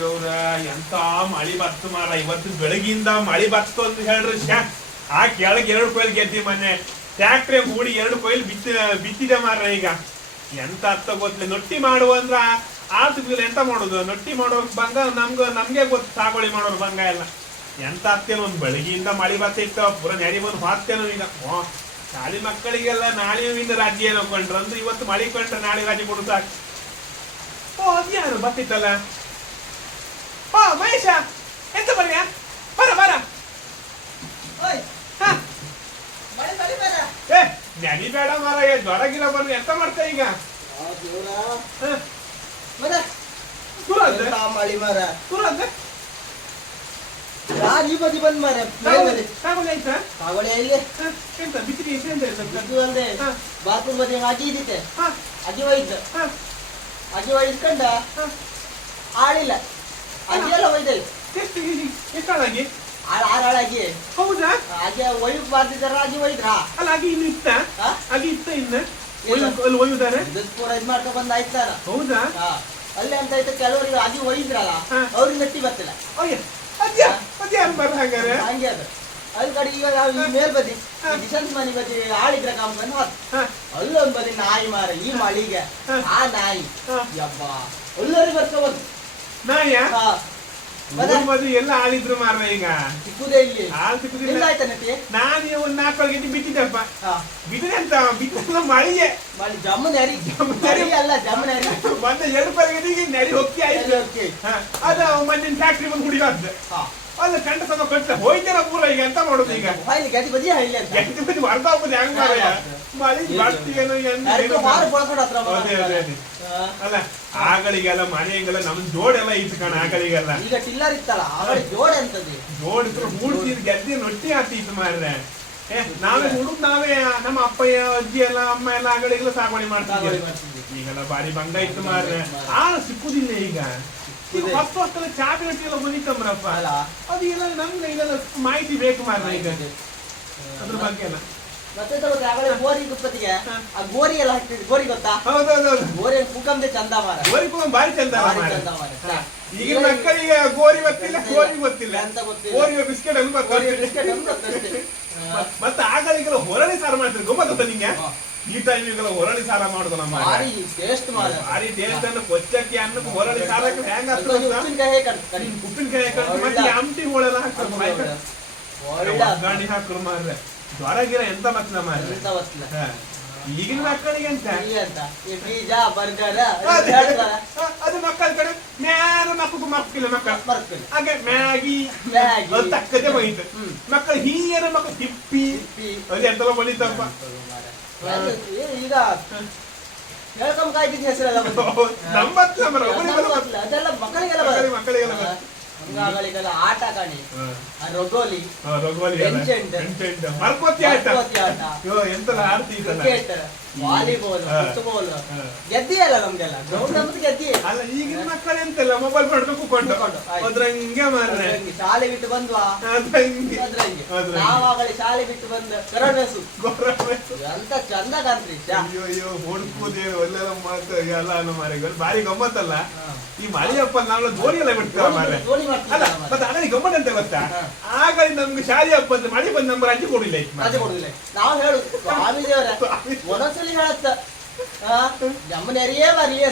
ದೇವ್ರ, ಎಂತ ಮಳಿ ಬತ್ತು ಮಾರ ಇವತ್ತು ಬೆಳಗಿಂದ ಮಳಿ ಬತ್ತು ಅಂತ ಹೇಳ್ರಿ ಶ್ಯಾ. ಆ ಕೆಳಗೆ ಎರಡು ಕೊಯ್ಲು ಗೆದ್ದಿ ಮೊನ್ನೆ. ಟ್ಯಾಕ್ಟ್ರಿ ಹೂಡಿ ಎರಡು ಕೊಯ್ಲು ಬಿತ್ತಿ, ಬಿತ್ತಿದೆ ಮಾರ ಈಗ. ಎಂತ ಅರ್ಥ ಗೊತ್ತಿಲ್ಲ. ನೊಟ್ಟಿ ಮಾಡುವ ಅಂದ್ರ ಆ ಸಿಗ್ಲಿಲ್ಲ ಎಂತ ಮಾಡೋದು? ನೊಟ್ಟಿ ಮಾಡೋರ್ ಬಂಗ ನಮ್ಗ, ನಮ್ಗೆ ಗೊತ್ತು. ಸಾಗುವಳಿ ಮಾಡೋರು ಬಂಗ ಎಲ್ಲ. ಎಂತ ಆಗ್ತೇನೋ ಒಂದ್ ಬೆಳಗಿಂದ ಮಳಿ ಬತ್ತಿತ್ತು ಪುರ ನೆರಿ ಬಂದು ಹಾಕ್ತೇನೋ ಈಗ. ಶಾಲಿ ಮಕ್ಕಳಿಗೆಲ್ಲ ನಾಳೆಯಿಂದ ರಾಜ್ಯ ಏನೋ ಕೊಂಡ್ರು. ಅಂದ್ರೆ ಇವತ್ತು ಮಳಿ ಕಂಡ್ರೆ ನಾಳೆ ರಾಜ್ಯ ಕೊಡು ಓ, ಅದ್ಯಾರು ಬತ್ತಿತ್ತಲ್ಲ ಓ ಮಹೇಶ ಎಂತ ಬರ್ಯಾ ಬರ ಬರ. ಹ, ಮರ ಏ ನೆನಿ ಬೇಡ ಮಾರಾಯ ಜ್ವರ ಗಿರ ಬಂದ್ರೆ ಎಂತ ಮಾಡ್ತಾ ಈಗ? ಹ, ಮರ ಅದ್ದೆ? ಎಂತ ಮಳಿ ಮರ ಅದ್ದೆ? ಯಾರು ಈ ಬದಿ ಬಂದ್ ಮರ ಸಾಗುವಳಿ ಸಾಗುವಳಿ ಆಯ್ತಾ? ಸಾವಳಿ ಇಲ್ಲಿ ಹ, ಎಂತ ಬಿಸಿಲಿ? ಇದು ಅಲ್ದೆ ಹಾ. ಬಾತ್ರೂಮ್ ಬದಿ ಅಗಿ ಇದ್ದಿತ್ತೆ ಹ, ಅಗಿ ಒಯ್ದು ಹ, ಅಗಿ ಹ. ಆಳಿಲ್ಲ. ಒಯ್ದಲ್ಲ ಎಷ್ಟು ಎಷ್ಟಾಗಿ ಆಳ್ ಆರ್ ಆಳಾಗಿ ಹೌದಾ? ಅಗಿ ಒಯ್ಯಕ್ ಬಾರ್ದಿದ್ದಾರ ಅಗಿ ಒಯ್ದ್ರಾ? ಅಲ್ಲ ಆಗಿ ಇನ್ನು ಇತ್ತ? ಹಾ? ಆಗಿ ಇತ್ತ ಇನ್ನ? ಅಲ್ಲಿ ಒಯ್ಯುದಾರೆ? ಪೂರ ಇದ್ ಮಾಡ್ಕೊಂಡ್ ಬಂದ್ ಆಯ್ತಾರ ಹೌದಾ? ಅಲ್ಲಿ ಅಂತ ಆಯ್ತು ಕೆಲವರಿಗೆ ಅಗಿ ಒಯ್ದ್ರಲ್ಲ. ಅವ್ರಿಗೆ ಗಟ್ಟಿ ಬರ್ತಿಲ್ಲ. ಅಯ್ಯ ಅದ್ಯಾ ಅದ್ಯಾರು ಬರ ಹಾಗಾರೆ ಹಂಗೆ ಅದು. ಅಲ್ಲಿ ಕಡೆ ಇವಾಗ ಈ ಮೇಲ್ ಬದಿ. ಡಿಸೆಂಟ್ ಮನೆ ಬದಿ ಆಳಿದ್ರ ಕಾಮ್ಕೊಂಡು ಹೋದ್. ಹ, ಅಲ್ಲೊಂದ್ ಬದಿ ನಾಯಿ ಮಾರ ಈ ಮಳಿಗೆ. ಆ ನಾಯಿ. ಯಬ್ಬಾ. ಅಲ್ಲರಿಗೆ ಬರ್ಕೋಬೋದು ನಾಯ? ಆಳಿದ್ರು ಮಾರ ಈಗ ಸಿಕ್ಕುದೇ ಇಲ್ಲಿ ಹಾಲು ಸಿಕ್ಕುದಿಲ್ಲ ನಿಂದಾಯ್ತ ನಟಿ ನಾನು ಒಂದ್ ನಾಲ್ಕು ಗಂಟೆ ಬಿಟ್ಟಿದ್ದಪ್ಪ ಹಾ ಬಿಟ್ಟಿದೆ ಅಂತ ಬಿಟ್ಟಿಲ್ಲ ಮಳಿಗೆ ಮಳಿ ಜಮ್ಮು ನೆರಿ ಜಮ್ಮು ನೆರಿ ನೆರಿ. ಅಲ್ಲ ಜಮ್ಮು ನೆರಿ ಬಂದ ಎರಡು ಗಂಟೆಗೆ ನೆರಿ ಹೊಕ್ಕಿ ಆಯ್ತು ನೆರಿ ಓಕೆ. ಹ, ಅದು ಮಣ್ಣಿನ ಫ್ಯಾಕ್ಟ್ರಿ ಬಂದು ಹುಡಿಗಾದ್ದೆ ಹಾ ಅಲ್ಲ ಕಂಡ ಸಮ ಕಟ್ಟ ಹೋಯ್ತಾರ ಪೂರ ಈಗ ಎಂತ ಮಾಡೋದು ಈಗ ಹಾಯ್ಲಿ ಗದಿ ಬದಿ ಹಾಯ್ಲಿ ಅಂತ ಎಂತ ಬಿದ್ದು ವರ್ಗ ಹೋಗ್ಬೋದು ಹೆಂಗ್ ಮಾರಾಯ ಮಳಿ ಬರ್ತೀಯೇನೋ. ಅಲ್ಲ ಆಗಳಿಗೆಲ್ಲ ಮನೆಗೆಲ್ಲ ನಮ್ ಜೋಡೆಲ್ಲ ಇತ್ತು ಕಣ ಆಗಳಿಗೆಲ್ಲ. ಈಗ ಟಿಲ್ಲರ್ ಇತ್ತಲ್ಲ ಅವಳಿ ಜೋಡೆ ಅಂತದ್ದು. ಜೋಡಿದ್ರು ಇತ್ತು ಗೆದ್ದಿ ನೊಟ್ಟಿ ಹಾಕ್ತಿತ್ತು ಮಾರ್ರೆ. ನಾವೇ ಹುಡುಗ್ ನಾವೇ ನಮ್ಮ ಅಪ್ಪಯ್ಯ ಅಜ್ಜಿ ಎಲ್ಲ ಅಮ್ಮ ಎಲ್ಲ ಆಗಳಿಗೆಲ್ಲ ಸಾಗುವಳಿ ಮಾಡ್ತಾ ಮಾಡ್ತಿದ್ವಿ ಮಾಡ್ತಿದ್ವಿ. ಈಗೆಲ್ಲ ಬಾರಿ ಬಂಗ ಇತ್ತು ಮಾರ್ರೆ. ಆ ಸಿಕ್ಕುದಿಲ್ಲ ಈಗ. ಹೊಸ ಹೊಸಲ್ಲ ಚಾಕ್ಲೇಟ್ ಎಲ್ಲ ಬಂದಿತ್ತಮ್ರಪ್ಪ ಅದು ಎಲ್ಲ ನಮ್ಗೆ ಇದೆಲ್ಲ ಮಾಹಿತಿ ಬೇಕು ಮಾರ್ರೆ ಈಗ. ಅದ್ರ ಬಗ್ಗೆ ಎಲ್ಲ. ಮತ್ತೆ ತಗೋದ್ರೆ ಆಗಲೇ ಗೋರಿ ಗುಪ್ಪತ್ತಿಗೆ ಆ ಗೋರಿ ಎಲ್ಲ ಗೋರಿ ಗೊತ್ತಾ? ಹೌದೌದೌದು ಗೋರಿ ಕುಕಂದೆ ಚಂದ ಮಾರ. ಗೋರಿ ಕೂಡ ಬಾರಿ ಚಂದ ಭಾರಿ ಚಂದ ಮಾರ್ರೆ. ಹಾ. ಈಗಿನ ಮಕ್ಕಳಿಗೆ ಗೋರಿ ಗೊತ್ತಿಲ್ಲ ಗೋರಿ ಗೊತ್ತಿಲ್ಲ. ಅಂತ ಗೊತ್ತಿಲ್ಲ. ಗೋರಿ ಬಿಸ್ಕೆಟ್ ಅನ್ನು ಗೋರಿ ಗೊತ್ತಿಲ್ಲ ಬಿಸ್ಕೆಟ್ ಗೊತ್ತಷ್ಟೇ. ಹಾ. ಮತ್ತೆ ಆಗಳಿಗೆಲ್ಲ ಹೊರಳಿ ಸಾರು ಮಾಡ್ತಾರೆ ಗೊತ್ತಾ ನಿಂಗೆ. ಈ ಟೈಮಿಗೆಲ್ಲ ಹೊರಳಿ ಸಾರ ಮಾಡುದು ನಮ್ಮ ಭಾರಿ ಟೇಸ್ಟ್ ಮಾರ. ಭಾರಿ ಟೇಸ್ಟ್ ಅನ್ನು ಕೊಚ್ಚಕ್ಕಿ ಅನ್ನಕ್ಕೆ ಹೊರಳಿ ಸಾರಕ್ಕೆ ಹೆಂಗ ಅದಕ್ಕೆ ಉಪ್ಪಿನಕಾಯಿ ಕಡಿ ಉಪ್ಪಿನಕಾಯಿ ಹಾಕೊಂಡು ಮತ್ತೆ ಆಮಟಿ ಹೋಳೆಲ್ಲ ಹಾಕ್ತಾರೆ ಒಳ್ಳೆ ಹಾಕ್ರು ಮಾರ್ರೆ. ಜ್ವರ ಗಿರ ಎಂತ ಮಕ್ಕಳ ಮಾರ್ರೆ? ಎಂತ ಹಾ. ಈಗಿನ ಮಕ್ಕಳಿಗೆ ಎಂತ? ಅಂತ ಈ ಪಿಜ್ಜಾ ಬರ್ಗರ್ ಅದೇ. ಅದು ಮಕ್ಕಳ ಕಡೆ ಮ್ಯಾರ ಮಕ್ಕಳು ಮಕ್ಕಳ ಮಕ್ಕಳು. ಬರ್ತೀನಿ ಹಾಗೆ ಮ್ಯಾಗಿ ಮ್ಯಾಗಿ. ಅದು ತಕ್ಕದೆ ಹೋಯ್ತು. ಹ್ಮ್. ಮಕ್ಕಳು ಹೀಯರ ಮಕ್ಕಳು ಹಿಪ್ಪಿ ಅದು ಎಂತೆಲ್ಲ ಬಲಿತಪ್ಪ ಈಗ ಹೇಳ್ಕೊಂಡ್ ಕಾಯ್ತಿದ್ದ ಹೆಸರೆಲ್ಲ ನಮ್ಮ ಮರ ಅದೆಲ್ಲ ಮಕ್ಕಳಿಗೆಲ್ಲ ಮಕ್ಕಳಿಗೆ- ಮಕ್ಕಳಿಗೆಲ್ಲ. ಆಟ ಕಾಣಿ ಆ ರೊಗೋಲಿ. ಬೆಂಚೆಂಡ್. ಬೆಂಚೆಂಡ್. ಮರ್ಕೋತಿ ಆಟ ಎಂತ ಎಂತೆಲ್ಲ ಆಡ್ತಿದ್ದಲ್ಲ ಕ್ರಿಕೆಟ್ ವಾಲಿಬಾಲ್ ಹಾ. ಫುಟ್ಬಾಲ್. ಹಾ. ಗೆದ್ದಿ ಅಲ್ಲ ನಮ್ಗೆಲ್ಲ. ಗ್ರೌಂಡ್ ನಮ್ದು ಗೆದ್ದಿ. ಅಲ್ಲ ಈಗಿನ ಮಕ್ಕಳು ಎಂತಲ್ಲ? ಮೊಬೈಲ್ ಮಾಡ್ಕೊಂಡು ಕೂಕೊಂಡು. ಅದ್ರಂಗೆ ಮಾರ್ರೆ. ಶಾಲೆ ಬಿಟ್ಟು ಬಂದ್ವಾ? ಅದ್ರಂಗೆ. ನಾವಾಗಲೇ ಶಾಲೆ ಬಿಟ್ಟು ಬಂದ ಕರೋನಸು. ಎಂತ ಚಂದ ಕಾಣ್ತ್ರಿ. ಅಯ್ಯೋ ಅಯ್ಯೋ ಹುಡುಕುದೇ ಒಳ್ಳೆಲ್ಲ ಮಾತು ಎಲ್ಲ ಅನ್ನೋ ಬಾರಿ ಭಾರಿ ಗಮ್ಮತ್ತಲ್ಲ. ಈ ಮಳೆಯಪ್ಪ ನಾವು ಧೋನಿ ಎಲ್ಲ ಬಿಡ್ತೀವಿ ಮಾರ್ರೆ? ಅಲ್ಲ ಮತ್ತೆ ಅದೇ ಗಮ್ಮತ್ ಅಂತ ಗೊತ್ತಾ. ಆಗ ನಮ್ಗೆ ಶಾಲೆ ಹಬ್ಬ ಅಂದ್ರೆ ಮಳೆ ಬಂದ್ ನಮ್ಗೆ ರಜೆ ಕೊಡಿಲ್ಲ ರಜೆ ನಾವು ಹೇಳುದು ಹೇಳತ್ತ? ನಮ್ಮನೆ ಅರಿಯೇ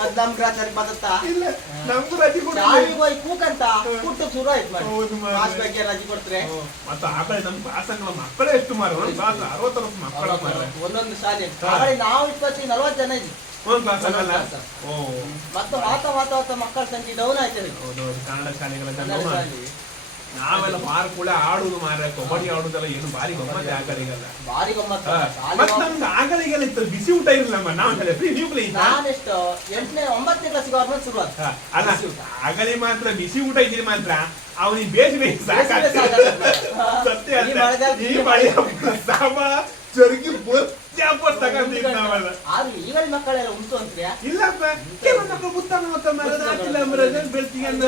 ಅದ್ ನಮ್ ಗ್ರಾಚಾರಿ ಬದತ್ತಾ? ಇಲ್ಲ ನಮ್ಗೂ ರಜೆ ಕೊಡ್ತಾರೆ ಹೋಗಿ ಕೂಕಂತ? ಕುಟ್ಟು ಶುರು ಆಯ್ತು ಮಾಡಿ ಹೌದು ಮಾರ್ರೆ. ಮಾಸ್ ಬಗ್ಗೆ ರಜೆ. ಮತ್ತೆ ಆಕಡೆ ಕಡೆ ನಮ್ಮ ಕ್ಲಾಸಂಗಳ ಮಕ್ಕಳೇ ಎಷ್ಟು ಮಾರ ಮಕ್ಕಳ ಮಾರ ಒಂದೊಂದು ಶಾಲೆ ಹಾ. ಆಗಲೇ ನಾವು ಇಪ್ಪತ್ತು ನಲವತ್ತು ಜನ ಇದ್ವಿ. ಒಂದು ಓ. ಮತ್ತೆ ಮಾತ ಮಾತ ಮಾತ ಮಕ್ಕಳ ಸಂಖ್ಯೆ ಡೌನ್ ಆಯ್ತು ಕನ್ನಡ ಶಾಲೆಗಳ ಕನ್ನಡ ಶಾಲೆ. ನಾವೆಲ್ಲ ಮಾರು ಕೂಡ ಆಡುದು ಮಾರ ಕಬಡ್ಡಿ ಆಡುದಲ್ಲ ಏನು ಬಾರಿ ಗಮ್ಮತ್ತೆ ಆಗಲಿಗೆಲ್ಲ ಬಾರಿ ಗಮ್ಮತ್ತು. ಮತ್ತೆ ನಮ್ಗೆ ಆಗಲಿಗೆಲ್ಲ ಇತ್ತು ಬಿಸಿ ಊಟ ಇರಲಿಲ್ಲ ನಾವು ಫ್ರೀ ನೀವು ಪ್ಲೇ ನಾನೆಷ್ಟು ಎಂಟನೇ ಒಂಬತ್ತನೇ ಕ್ಲಾಸಿಗೆ ಶುರುವಾತ. ಹ, ಅಲ್ಲ ಆಗಲಿ ಮಾತ್ರ ಬಿಸಿ ಊಟ ಇದ್ರೆ ಮಾತ್ರ ಅವನಿಗೆ ಬೇಜ ಬೇಸ್ ಸಾಕಾಗ್ತದೆ. ಸತ್ಯ ಈ ಅಂತ. ಮಳೆಗಾಲ- ಈ ಮಳೆ ಸಾಮ ಚೊರಗಿ ತಗೊಂಡಿದ್ದ ನಾವೆಲ್ಲ. ಆದ್ರೆ ಮಕ್ಕಳೆಲ್ಲ ಉಂಟು ಅಂತೀಯಾ ಇಲ್ಲಪ್ಪ ಕೆಲವು ಮಕ್ಕಳು ಮತ್ತು ಮರದ ಹಾಕಿಲ್ಲ ಮರದ ಬೆಳ್ತಿಗೆ ಅಂತ.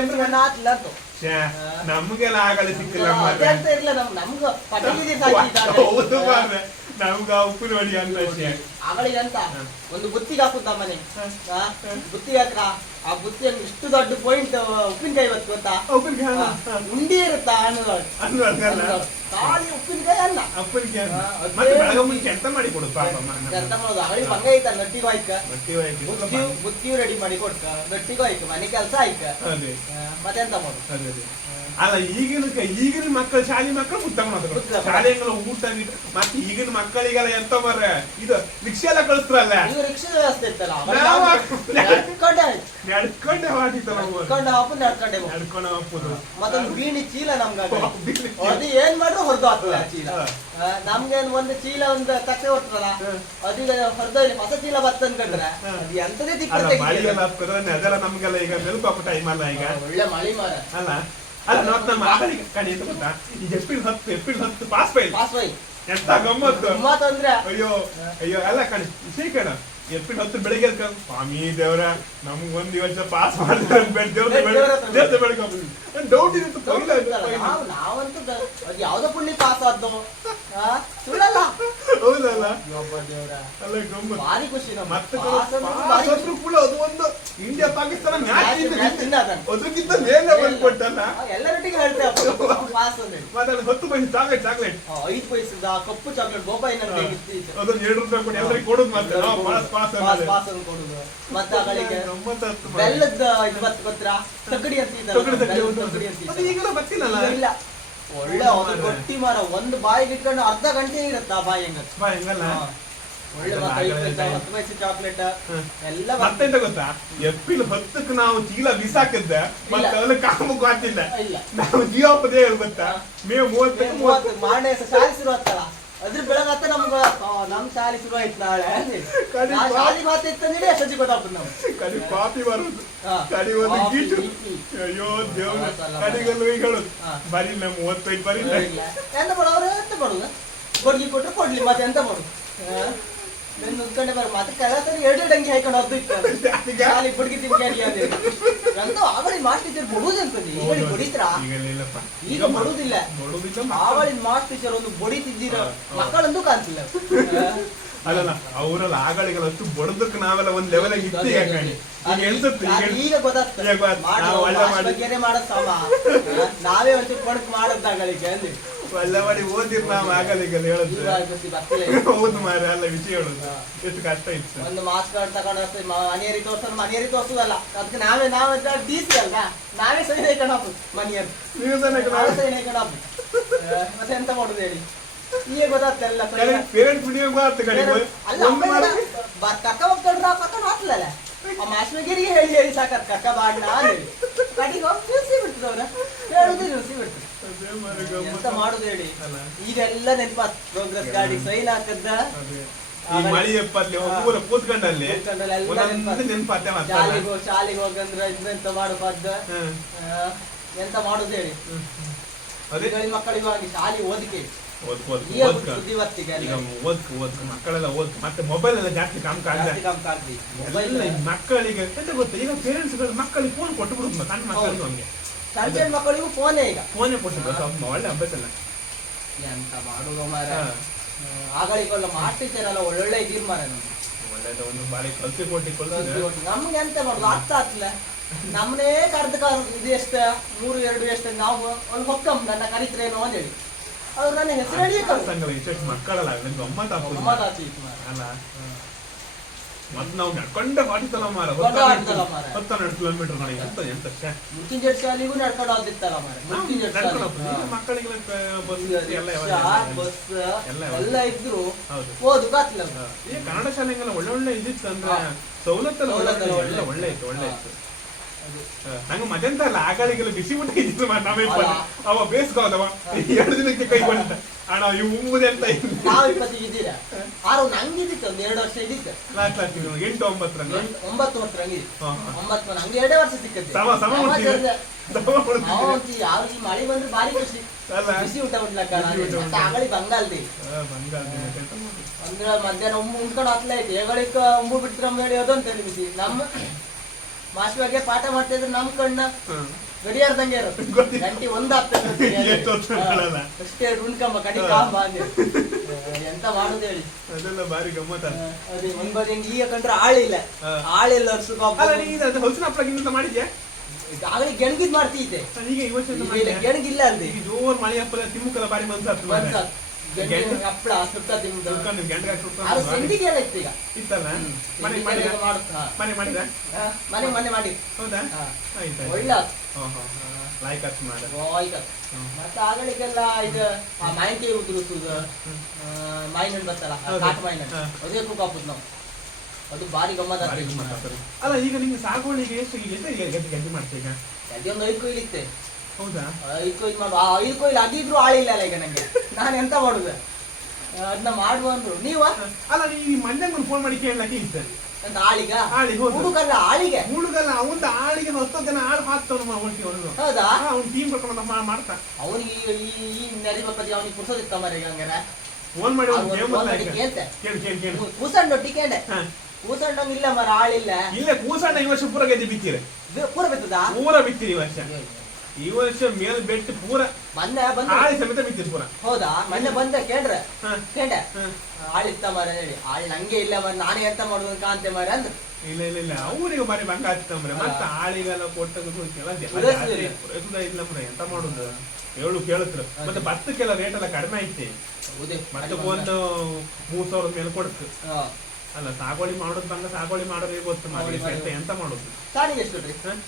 ನಮ್ಗೆಲ್ಲ ಆಗಲಿ ಸಿಕ್ಕಿಲ್ಲ ಅದೇ. ಅಂತ ಇರ್ಲ ನಮ್ ನಮ್ಗ ಪಟಗಿ ಹೌದು ಮಾರ್ರೆ. ನಮ್ಗ ಉಪ್ಪು ನೋಡಿ ಅಂತ ಆಗಳಿಗೆ ಅಂತ. ಒಂದು ಬುತ್ತಿಗೆ ಹಾಕುತ್ತ ಮನೆ ಬುತ್ತಿಗೆ ಹಾಕ್ರ? ಆ ಬುತ್ತಿಯಲ್ಲಿ ಇಷ್ಟು ದೊಡ್ಡ ಪಾಯಿಂಟ್ ಉಪ್ಪಿನಕಾಯಿ ಇವತ್ತು ಗೊತ್ತಾ? ಉಪ್ಪಿನಕಾಯಿ ಉಂಡಿ ಇರುತ್ತಾ ಅದ್ಕಲ್ಲ? ಖಾಲಿ ಉಪ್ಪಿನಕಾಯಿ ಅಲ್ಲ. ಉಪ್ಪಿನಕಾಯಿ ಮತ್ತೆ ಬೆಳಗ್ಗೆ ಮುಂಚೆ ಎಂತ ಮಾಡಿ ಕೊಡು ಪಾಪ ಎಂತ ಮಾಡೋದು. ಹಳಿ ಭಂಗ ಐತ ನಟ್ಟಿಗೂ ಆಯ್ಕ ಬುತ್ತಿಯು ಬುತ್ತಿಯು ರೆಡಿ ಮಾಡಿ ಕೊಡ್ಕ. ನಟ್ಟಿಗೂ ಆಯ್ಕ ಮನೆ ಕೆಲಸ ಆಯ್ಕ? ಅದೇ. ಮತ್ತೆ ಮತ್ತೆಂತ ಮಾಡೋದು. ಅಲ್ಲ ಈಗಿನ ಈಗಿನ ಮಕ್ಕಳು ಶಾಲೆ ಮಕ್ಕಳು ಉತ್ತಮ. ಶಾಲೆಗಳ ಊಟ ಮತ್ತೆ ಈಗಿನ ಮಕ್ಕಳಿಗೆಲ್ಲ ಎಂತ ಮರ ಇದು ರಿಕ್ಷೆ ಎಲ್ಲ ಕಳಿಸ್ತಾರಲ್ಲ ರಿಕ್ಷಾ ವ್ಯವಸ್ಥೆ ಇತ್ತಲ್ಲ ಅವಾಗ ನಾವು- ನಾವು ನಡ್ಕೊಂಡೆ ಆಯ್ತು. ನಡ್ಕೊಂಡೆ ಮಾಡಿತ್ತು ನಾವು ನಡ್ಕೊಂಡು ಹಾಕು ನಡ್ಕೊಂಡೆ ಹೋಗು. ನಡ್ಕೊಂಡು ಹೋಗ್ಬೋದು ಮತ್ತೊಂದು ಬೀಣಿ ಚೀಲ ನಮ್ಗೆ ಆಗ. ಬೀಣಿ ಚೀಲ. ಅದು ಏನ್ ಮಾಡ್ರು ಹೊರದು ಹಾಕ್ತದೆ ಆ ಚೀಲ ಹಾ. ಆ, ನಮ್ಗೇನ್ ಒಂದು ಚೀಲ ಒಂದು ತಟ್ಟೆ ಹೊರ್ತಲ್ಲ ಹಾ. ಅದೀಗ ಹೊಸ ಚೀಲ ಅನ್ಕೊಂಡ್ರೆ ಹಾ. ಅದು ಎಂತದೇ ಅಲ್ಲ ಅದೆಲ್ಲ ನಮ್ಗೆಲ್ಲ ಈಗ ಮೆಲ್ಕು ಟೈಮ್ ಅಲ್ಲ ಈಗ ಒಳ್ಳೆ ಮಳಿ ಮಾರ ಅಲ್ಲ ಅಲ್ಲ ನೋಡ್ ನಮ್ಮ ಕಡೆ ಎಂತ ಗೊತ್ತಾ ಈಗ ಏಪ್ರಿಲ್ ಹತ್ತು ಏಪ್ರಿಲ್ ಹತ್ತು ಪಾಸ್ ಫೈಲ್ ಪಾಸ್ ಬೈ ಎಂತ ಗಮ್ಮತ್ತು ಮಾತಂದ್ರೆ ಅಯ್ಯೋ ಅಯ್ಯೋ ಎಲ್ಲ ಕಣಿ ವಿಷಯ ಏಪ್ರಿಲ್ ಹತ್ತು ಬೆಳಿಗ್ಗೆ ಎದ್ಕ, ಸ್ವಾಮಿ ದೇವ್ರ ನಮ್ಗೆ ಒಂದು ದಿವಸ ಪಾಸ್ ಮಾಡಿದ್ರೆ ಡೌಟ್ ಇರುತ್ತೆ ನಾವಂತೂ ಅದು ಯಾವ್ದೋ ಪುಣ್ಯ ಪಾಸ್ ಆದ್ದು. ಸುಳ್ಳಲ್ಲ. ಹೌದಲ್ಲ? ದೇವ್ರ. ಅಲ್ಲ ಭಾರಿ ಖುಷಿ ನಮ್ಮ ಮತ್ತೆ ಕೂಡ ಅದು ಒಂದು ಇಂಡಿಯಾ ಪಾಕಿಸ್ತಾನ ಮ್ಯಾಚ್ ಅದಕ್ಕಿಂತ ಮೇಲೆ ಬಂದ್ ಕೊಟ್ಟಲ್ಲ. ಎಲ್ಲರೊಟ್ಟಿಗೆ ಮತ್ತೆ ಹತ್ತು ಪೈಸೆ ಚಾಕ್ಲೇಟ್ ಚಾಕ್ಲೇಟ್ ಐದು ಪೈಸದ ಕಪ್ಪು ಚಾಕ್ಲೇಟ್ ನನಗೆ ಅದೊಂದು ಎರಡು ರೂಪಾಯಿ ಕೊಟ್ಟು ಎಲ್ಲರಿಗೆ ಕೊಡುದು ಮಾತ್ರ. ಕೊಡುದು. ಮತ್ತೆ. ಬೆಲ್ಲದ ಇದು ಬತ್ ಗೊತ್ತಾ ತಗಡಿ ಅಂತ. ಈಗೆಲ್ಲ ಬರ್ತಿಲ್ಲಲ್ಲ? ಇಲ್ಲ. ಒಳ್ಳೆ ಅದು ಗಟ್ಟಿ ಮರ ಒಂದು ಬಾಯಿಗೆ ಇಟ್ಕೊಂಡು ಅರ್ಧ ಗಂಟೆ ಇರುತ್ತೆ ಆ ಬಾಯಿ ಹಂಗ ಬಾಯಿ ಹೆಂಗಲ್ಲ? ಚಾಕ್ಲೇಟ್ ಎಲ್ಲ ಮತ್ತೆಂತ ಗೊತ್ತಾ? ಎಪ್ಪಿಲ್ ಹತ್ತಕ್ಕೆ ನಾವು ಚೀಲ ಬಿಸಾಕಿದ್ದೆ ಮತ್ತೆ ಕಾಮಕ್ಕೆ ಹಾಕಿಲ್ಲ ಇಲ್ಲ. ನಾವು ಜೀವಪದೇ ಗೊತ್ತಾ? ಮೇ ಮೂವತ್ತಕ್ಕೆ ಮೂವತ್ತು. ದಿವಸ ಶಾಲೆ ಶುರು ಆಗ್ತಲ್ಲ ಅದ್ರ ಬೆಳಗತ್ತ ನಮ್ಗ ನಮ್ ಶಾಲೆ ಶುರು ಆಯ್ತು ನಾಳೆ ಕಡಿ ಮಾತು ಇತ್ತಂದ್ರೆ ಸಜ್ಜಿ ಗೊತ್ತಾಗ್ತದೆ ನಾವು ಕಡಿ ಕಾಫಿ ಬರುದು. ಕಡಿ ಒಂದು ಗೀಟು. ಅಯ್ಯೋ ದೇವ್ರ. ಕಡಿಗಲ್ಲು ಈಗ ಹೇಳುದು. ಹಾ. ಬರೀ ನಮ್ಮ ಮೂವತ್ತೈದು ಬರೀ. ಎಂತ ಮಾಡೋರು ಎಂತ ಮಾಡೋದು? ಕೊಡ್ಲಿ ಕೊಟ್ರೆ ಕೊಡ್ಲಿ ಮತ್ತೆ ಎಂತ ಮಾಡುದು? ನನ್ನ ಉತ್ಕೊಂಡೆ ಬರ ಮತ್ತೆ ಎರಡು ಡಂಗಿ ಹಾಕೊಂಡು ಹೊರದು ಇತ್ತು ಈಗ ಶಾಲೆ ಬುಡ್ಗಿ ತಿನ್ಕಾಡಿ ಅದೇ ಎಂತ ಆವಳಿ ಮಾಸ್ ಟೀಚರ್ ಬಡುದಂತದೆ ಈಗ ಬಡಿತ್ರ? ಈಗ ಬಡುದಿಲ್ಲ. ಆವಳಿನ ಮಾಸ್ ಟೀಚರ್ ಒಂದು ಬಡಿತಿದ್ದೀರ ಮಕ್ಕಳಂತೂ ಕಾಣ್ತಿಲ್ಲ. ಅಲ್ಲಲ್ಲ ಅವರಲ್ಲ ಆಗಳಿಗೆಲ್ಲ ಅಷ್ಟು ಬಡದಕ್ಕೆ ನಾವೆಲ್ಲ ಒಂದ್ ಲೆವೆಲ್ ಇತ್ತು ಈಗ ಕಣಿ ಈಗ ಗೊತ್ತಾಗ್ತದೆ. ನಾವು ಒಂದು ಕೊಡಕ್ ಮಾಡೋದಾಗಳಿಗೆ ಅಂದ್ವಿ ಒಳ್ಳೆ ಮಾಡಿ ಓದಿರ್ ನಾವು ಆಗಲಿಗೆಲ್ಲ ಹೇಳುದು. ಹೌದು ಮಾರ ಎಲ್ಲ ವಿಷಯ ಹೇಳುದು. ಎಷ್ಟು ಕಷ್ಟ ಇತ್ತು. ಒಂದು ಮಾಸ್ಕ್ ಕಾರ್ಡ್ ತಗೊಂಡು ತೋರ್ಸೋದು ತೋರ್ಸೋದಲ್ಲ. ಅದಕ್ಕೆ ನಾವೇ ನಾವೇ ಡಿ ಸಿ ಅಲ್ವ? ನಾವೇ ಸೈನ್ ಹಾಕೊಂಡು ನೀವು ತಾನೇ ನಾವೇ ಸೈನ್ ಹಾಕೊಂಡು ಮತ್ತೆ ಎಂತ ಮಾಡುದು ಹೇಳಿ? ಈಗ ಗೊತ್ತಾಗ್ತಲ್ಲ ಪೇರೆಂಟ್ ವಿಡಿಯೋ ಅಲ್ಲ ಒಂದು ಮಾಡಿ ಕಕ್ಕ ಹಾಕ್ಲಲ್ಲ? ಮಾಸ್ಟರ್ಗಿರಿಗೆ ಹೇಳಿ ಹೇಳಿ ಸಾಕತ್ ಕಕ್ಕ ಬಾಡ್ನ ಹೇಳಿ. ಕಡಿಗೆ ಹೋಗಿ ಅವ್ರ ಹೇಳುದು ನಿಲ್ಸಿ ಬಿಡ್ತದೆ. ಎಂತ. ಮಾಡುದು ಹೇಳಿ. ಈಗೆಲ್ಲ ನೆನಪಾತ್ ಪ್ರೋಗ್ರೆಸ್ ಗಾಡಿ ಸೈನ್ ಹಾಕದ್ದ? ಶಾಲೆಗೆ ಹೋಗ್- ಶಾಲೆಗೆ ಹೋಗಂದ್ರೆ ಮಾಡಬಾರ್ದ. ಎಂತ ಮಾಡುದು ಹೇಳಿ? ಮಕ್ಕಳಿಗೆ ಆಗಿ ಶಾಲೆ ಓದಿಕೆ. ಮಕ್ಕಳೆಲ್ಲ ಓದ್ ಮತ್ತೆ ಮೊಬೈಲ್ ಎಲ್ಲ ಜಾಸ್ತಿ ಮಕ್ಕಳಿಗೆ ಎಂತ ಗೊತ್ತಾ? ಈಗ ಪೇರೆಂಟ್ಸ್ಗಳು ಮಕ್ಕಳಿಗೆ ಫೋನ್ ಕೊಟ್ಟು ಬಿಡುದು ಸಣ್ಣ ಮಕ್ಕಳು ಹಂಗೆ. ಸಣ್ಣ ಮಕ್ಕಳಿಗೂ ಫೋನೇ ಈಗ ಫೋನೇ ಅಮ್ಮ ಒಳ್ಳೆ ಅಭ್ಯಾಸ ಅಲ್ಲ. ಎಂತ ಮಾಡುವ ಮಾರ. ಆಗಳಿಗೆಲ್ಲ ಮಾಸ್ ಟೀಚರ್ ಒಳ್ಳೊಳ್ಳೆ ಇದಿರ್ ಮಾರ ನಮ್ಗೆ. ಒಳ್ಳೆದ ಒಂದು ಬಾರಿ ಕಲ್ಸಿ ಕೊಟ್ಟು ನಮ್ಗೆ ಎಂತ ಮಾಡುದು? ಅರ್ಥ ಆಗ್ತಿಲ್ಲ. ನಮ್ಮನೇ ಕರ್ದ ಕರ್ ಇದು ಎಷ್ಟ? ಮೂರು ಎರಡು ಎಷ್ಟು? ನಾವು ಒಂದು ಹೊಕ್ಕಂ ನನ್ನ ಕರಿತ್ರೇನೋ ಅಂತ ಹೇಳಿ. ಅವ್ರು ನನ್ನ ಹೆಸರು ಸಂಘ ಮಕ್ಕಳಲ್ಲ ನಿಮ್ಗೆ ಗಮ್ಮತ್ ಆಚೆ ಮಾರ ಅಲ್ಲ? ಮತ್ ನಾವು ನಡ್ಕೊಂಡೆ ಪಾಟಿಸಲ್ಲ ಮಾರ ಆಟದಲ್ಲ ಮಾರ್ರೆ. ಹತ್ತೆರಡು ಕಿಲೋಮೀಟರ್ ನನಗೆ ಎಂತ ಎಂತ. ಮುಂಚಿನ ಜಡ್ ಶಾಲೆಗೂ ನಡ್ಕೊಂಡು ಹೋಗ್ತಿತ್ತಲ್ಲ ಮಾರ ಮುಂಚಿನ ಜಡ್ ಶಾಲೆ. ಮಕ್ಕಳಿಗೆ ಬಸ್ ಎಲ್ಲ ಬಸ್ ಎಲ್ಲ ಇದ್ರು ಓದು ಕಾತ್ಲ ಈ ಕನ್ನಡ ಶಾಲೆಗೆಲ್ಲ ಒಳ್ಳೆ ಒಳ್ಳೆ ಇದಿತ್ತು ಅಂದ್ರೆ ಸೌಲತ್ತಲ್ಲ ಸವಲತ್ತೆಲ್ಲ ಒಳ್ಳೆ ಒಳ್ಳೆ ಇತ್ತು ಒಳ್ಳೆ ಇತ್ತು. ನಂಗೆ ಮತ್ತೆಂತ ಅಲ್ಲ ಆಗಳಿಗೆಲ್ಲ ಬಿಸಿ ಊಟ ಮಾರ್ರೆ, ನಾವೇ. ಅವ ಬೇಸ್ಕೋದವ ಎರಡು ದಿನಕ್ಕೆ ಕೈ ಬಂದ ಅಣ್ಣ ಇವು ಉಮ್ಮುದೆ ಅಂತ ನಾವು ಇಪ್ಪತ್ತಿಗೆ ಇದ್ದೀರಾ? ಆರು ನಂಗಿದ್ದಿತ್ತು ಒಂದು ಎರಡು ವರ್ಷ ಇದ್ದಿತ್ತು. ಲಾಸ್ಟ್ ಲಾಸ್ಟ್ ಎಂಟು ಒಂಬತ್ತು ವರ್ಷ ನಂಗೆ ಎರಡೇ ವರ್ಷ ಸಿಕ್ಕತ್ತೆ ಸಮ ಸಮ ಮಳೆ ಬಂದ್ರೆ ಭಾರಿ ಖುಷಿ. ಬಿಸಿ ಊಟ ಆಗಳಿ ಬಂಗಾಲ್ದಿ? ಅಂದ್ರೆ ಮಧ್ಯಾಹ್ನ ಉಂಬು ಉಂಡ್ಕೊಂಡು ಹತ್ಲ ಏಗಳಿಕ ಉಂಬು ಬಿಡ್ತಿರ ಹೇಳಿ ಅಂತ ಹೇಳಿ ಬಿಸಿ ನಮ್ಮ ಮಾಸ್ಟರ್ಗೆ ಪಾಠ ಮಾಡ್ತಾ ಇದ್ರೆ ನಮ್ ಕಣ್ಣ. ಗಡಿಯಾರ್ದಂಗೆ ಗಂಟಿ ಇರು ಒಂದಾಗ್ತದೆ ಗಂಟೆ ಒಂದ್ ಆಗ್ತದೆ ಎಷ್ಟು ಹೊತ್ತು ಅಷ್ಟೇ ಉಣ್ಕಂಬ ಕಡಿ. ಕಾಂಬ ಎಂತ ಮಾಡುದು ಹೇಳಿ. ಅದೆಲ್ಲ ಬಾರಿ ಗಮ್ಮತ್ತ ಅದೇ ಒಂದ್ ಬದಿ ಈಗ ಕಂಡ್ರೆ ಆಳಿಲ್ಲ. ಆಳಿಲ್ಲ ಹೊಲಸಿನ ಹಪ್ಪಳಕ್ಕಿಂತ ಮಾಡಿದ್ಯಾ? ಆಗಲೇ ಗೆಣಗಿದ್ ಮಾಡ್ತೀತೆ ನಾನು ಈಗ ಇವತ್ತು ಗೆಣಗಿಲ್ಲ ಅಲ್ಲಿ ಈಗ ಜೋರ್ ಮಳೆ ಹಪ್ಪಳ ತಿಮ್ಮುಕಲ್ಲ ಬಾರಿ ಮನ್ಸಾಗ್ತದೆ? ಹಪ್ಪಳ ಸುತ್ತ ತಿಂದು ಸುಟ್ಕೊಂಡು ಗಂಡಗ ಅದು ಸುಟ್ಕೊಂಡು ಬಾರಿ ಸಂಡಿಗೆ ಎಲ್ಲ ಇತ್ತು ಈಗ. ಇತ್ತಲ್ಲ? ಮನೆ ಮನೆ ಮಾಡಿದ ಮನೆ ಮನೆ ಮಾಡಿ. ಹೌದಾ? ಒಳ್ಳೆ ಮಾಡ. ಮತ್ತೆ ಆಗಳಿಗೆಲ್ಲ ಇದು ಆ ಉದುರಿಸುದು ಮಾಯಿನ ಹಣ್ಣು ಬರ್ತಲ್ಲ ಆ ಕಾಟು ಮಾಯಿನ ಅದೇ ಹಾಕುದು ನಾವು. ಅದು ಭಾರಿ ಗಮ್ಮತ್ ಅಲ್ಲ ಈಗ ನಿಮ್ಗೆ ಸಾಗುವಳಿಗೆ ಎಷ್ಟು ಈಗ ಎಷ್ಟು ಗಂಟೆ ಮಾಡ್ತೀವಿ ಈಗ? ಅದೇ ಒಂದು ಐದು ಕೊಯ್ಲು ಇತ್ತೆ ಹೌದಾ? ಐದು ಕೊಯ್ಲು ಮಾಡುವ ಆ ಐದು ಕೊಯ್ಲು ಅದಿದ್ರು ಆಳಿಲ್ಲ ಅಲ್ಲ ಈಗ ನಂಗೆ. ನಾನು ಎಂತ ಮಾಡುದು? ಅದನ್ನ ಮಾಡುವ ಅಂದ್ರು. ನೀವ? ಅಲ್ಲ ನೀ ಒಂದು ಫೋನ್ ಮಾಡಿ ಕೇಳಕ್ಕೆ ಇತ್ತು ಅಂತ ಆಳಿಗ? ಆಳಿಗೆ. ಹುಡುಗಲ್ಲ ಆಳಿಗೆ? ಹುಡುಗಲ್ಲ ಅವಂದ ಆಳಿಗೆ ಹೊಸ ಜನ ಆಳು ಹಾಕ್ತಾವ ಹೊಂಟಿ ಅವನು ಹೌದಾ? ಅವ್ನು ಟೀಮ್ ಕರ್ಕೊಂಡು ಮಾ- ಮಾಡ್ತಾ ಅವನಿಗೆ ಈ ಈ ನರಿ ಬಪ್ಪದಿ ಅವನಿಗೆ ಪುರ್ಸೋದಿತ್ತ ಮರಿ ಹಂಗಾರ? ಫೋನ್ ಮಾಡಿ ಅವ್ನು ಗೇಮ್ phone ಮಾಡಿ ಕೇಳ್ತೆ. ಕೇಳು ಕೇಳು ಕೇಳು. ಕೂಸಂಡು ಟಿಕೆಂಡೆ ಹಾ. ಕೂಸಂಡಂಗ್ ಇಲ್ಲ ಮರ ಆಳಿಲ್ಲ. ಇಲ್ಲ ಕೂಸಣ್ಣ ಈ ವರ್ಷ ಪೂರ ಗೆದ್ದೆ ಬಿತ್ತೀರಿ. ಇದು ಪೂರ ಬಿತ್ತದ? ಪೂರ ಬಿತ್ತೀರಿ ಈ ವರ್ಷ. ಈ ವರ್ಷ ಮೇಲ್ ಬೆಟ್ಟು ಪೂರ ಮೊನ್ನೆ ಬಂದ ಆಳಿ ಸಮೇತ ಬಿತ್ತಿ ಪೂರ. ಹೌದಾ? ಮೊನ್ನೆ ಬಂದೆ ಕೇಳ್ರೆ? ಹಾ. ಆಳಿತ್ತ ಮರ ಹೇಳಿ ಆಳ್ ನಂಗೆ ಇಲ್ಲ ಮರ ನಾನೇ ಎಂತ ಮಾಡುದು ಕಾಂತೆ ಮಾರ ಅಂದ್ರೆ. ಇಲ್ಲ ಇಲ್ಲ ಇಲ್ಲ. ಅವ್ರಿಗೆ ಮಾರಿ ಬಂಗ ಹತ್ತಂಬ್ರೆ ಮತ್ತೆ ಆಳಿಗೆಲ್ಲ ಕೊಟ್ಟದ್ದು. ಇಲ್ಲ ಪುರ ಎಂತ ಮಾಡುದು? ಹೇಳು ಕೇಳುತ್ರು ಮತ್ತೆ ಭತ್ತಕ್ಕೆಲ್ಲ ರೇಟ್ ಎಲ್ಲ ಕಡಿಮೆ ಐತಿ. ಮತ್ತೆ ಭತ್ತಕ್ಕೆ ಒಂದು ಮೂರ್ ಸಾವಿರದ ಮೇಲೆ ಕೊಡ್ತು. ಅಲ್ಲ ಸಾಗೋಳಿ ಮಾಡೋದು ಬಂಗ ಸಾಗೋಳಿ ಮಾಡೋದು. ಗೊತ್ತು ಎಂತ ಮಾಡುದು? ಸಾಲಿಗೆ ಎಷ್ಟು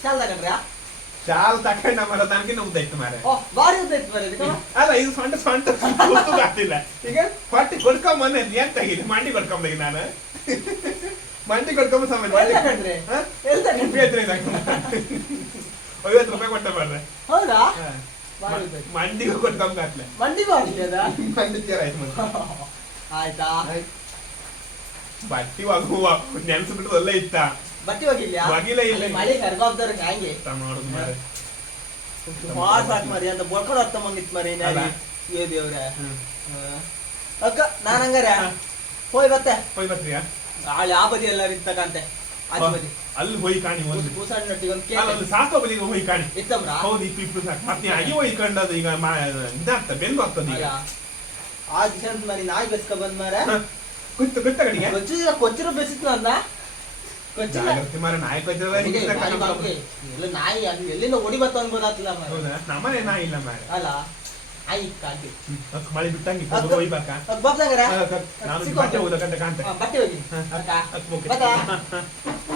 ತಗೊಂಡ್ರ ಶಾಲ್ ತಕೊಂಡ ಮರ ತನಕ ಉದ್ದಾಯ್ತು ಮಾರೆ ಬಾರಿ ಉದ್ದೈತ್ ಮಾರೆ ಅಲ್ಲ ಇದು ಸೊಂಟ ಸೊಂಟ. ಗೊತ್ತಿಲ್ಲ. ಈಗ? ಹೊಟ್ಟಿ ಕೊಡ್ಕೊಂಡ್ ಬಂದೆ ಏನ್ ತೆಗೀಲಿ ಮಂಡಿ ಕೊಡ್ಕೊಂಬಿ ನಾನು. ಮಂಡಿ ಕೊಡ್ಕೊಂಬ ಸಮಯ ಐವತ್ತು ರೂಪಾಯಿ ಕೊಟ್ಟ ಬರ್ರೆ ಹೌದಾ? ಮಂಡಿಗೂ ಕೊಟ್ಕೊಂಬಾತ್ಲೆ ಮಂಡಿ ಬಾರಿ ಅದ? ಮಂಡಿ ತೀರ ಆಯ್ತು ಆಯ್ತಾ? ಬಟ್ಟಿ ವಾಗುವ ನೆನ್ಸ್ಬಿಟ್ಟು ಒಳ್ಳೆ ಇತ್ತ. ಬಟ್ಟೆ ಹೋಗಿಲ್ಲ ಒಗಿಲೇ ಇಲ್ಲ. ಮಳೆ ಕರ್ಗಾಬ್ದಾರ ಹಂಗೆ. ಎಂತ ಮಾರ್ರೆ. ಮಾರೆ ಬಾಳ್ ಮರಿ ಅಂತ ಬಡ್ಕೊಂಡು ಹತ್ತ ಮಂಗಿತ್ ಮರಿ ಅಲ್ಲ? ಏ ದೇವ್ರೆ ಹ್ಮ್. ಅಕ್ಕ ನಾನ್ ಹಂಗಾರೆ. ಹೋಗಿ ಹೋಯ್ ಬತ್ತೆ ಹೋಯ್ ಬರ್ತೀಯಾ? ಆಳೆ ಆ ಬದಿ ಎಲ್ಲ ಇರ್ತಕ್ಕಂತೆ ಬದಿ. ಅಲ್ಲಿ ಹೋಯ್ ಕಾಣಿ ಒಂದು. ನಟ್ಟಿಗೆ ಒಂದು ಅಲ್ಲ ಕೇಳಿ ಅಲ್ಲಿ ಸಾಕು ಬಲಿಗೆ ಹೋಯ್ ಕಾಣಿ. ಇತ್ತಮ್ರ ಹೌದು ಇಪ್ಪು ಇಪ್ಪು ಸಾಕು. ಮತ್ತೆ ಅಗಿ ಹೋಯ್ ಕಂಡದು ಈಗ ಮಾ- ಇದಾಗ್ತದೆ ಬೆಂದು ಆಗ್ತದೆ ಈಗ. ಆ ದಿವಸ ಮರಿ ನಾಯಿ ಬೆಸ್ಕ ಬಂದ್ ಮಾರ. ಗೊತ್ತು ಗೊತ್ತ ಕಡೆಗೆ ಕೊಚ್ಚಿರ ಕೊಚ್ಚಿರ ಬೆಸಿತ್ತು ಅಂದ. ಮಾರ ನಾಯಿ ಕಚ್ಚದ ಹೀಗೆ ಬಾಯಿ ಬಾಕಿ. ಎಲ್ಲ ನಾಯಿ ಅದು ಎಲ್ಲಿಂದ ಓಡಿ ಬರ್ತಾ ಅನ್ಬೋದಾತಿಲ್ಲ ಹೌದಾ ನಮ್ಮನೆ ನಾಯಿ ಇಲ್ಲ ಮಾರ ಅಲ್ಲ ನಾಯಿ ಅಕ್ಕ ಮಳೆ ಬಿಟ್ಟಂಗಿ. ಹೋಯ್ಬಾಕ ಬಾಬ್ದಂಗರ ನಾನು ಬಟ್ಟೆ ಹೋದ ಕಂಡ ಕಾಂತ ಬಟ್ಟೆ ಹೋಗಿ ಹ. ಅಕ್ಕ. ಬತ್ತಾ?